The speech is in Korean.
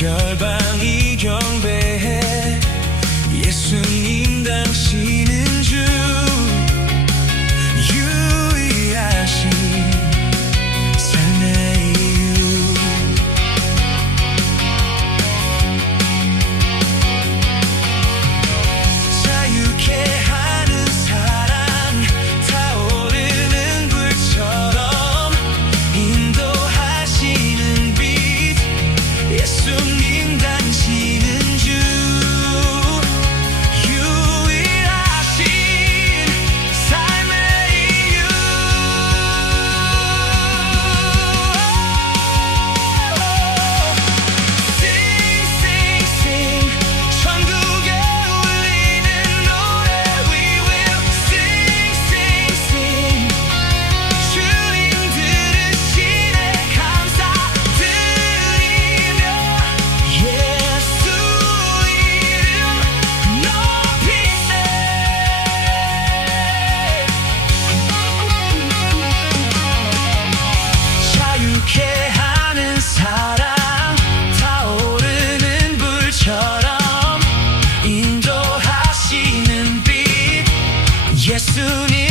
열방이 경배해. 예수님 당신은 주, 유일하신 삶의 이유. 자유케 하는 사랑, 타오르는 불처럼 인도하시는 빛. 예수님 당신은 주, 유일하신 삶의 이유. Sing, sing, sing. 천국에 울리는 노래. We will sing, sing, sing. 주님 들으시네 감사드리며 예수 이름 높이세. 자유케 하는 사랑, 타오르는 불처럼 인도하시는 빛. 예수님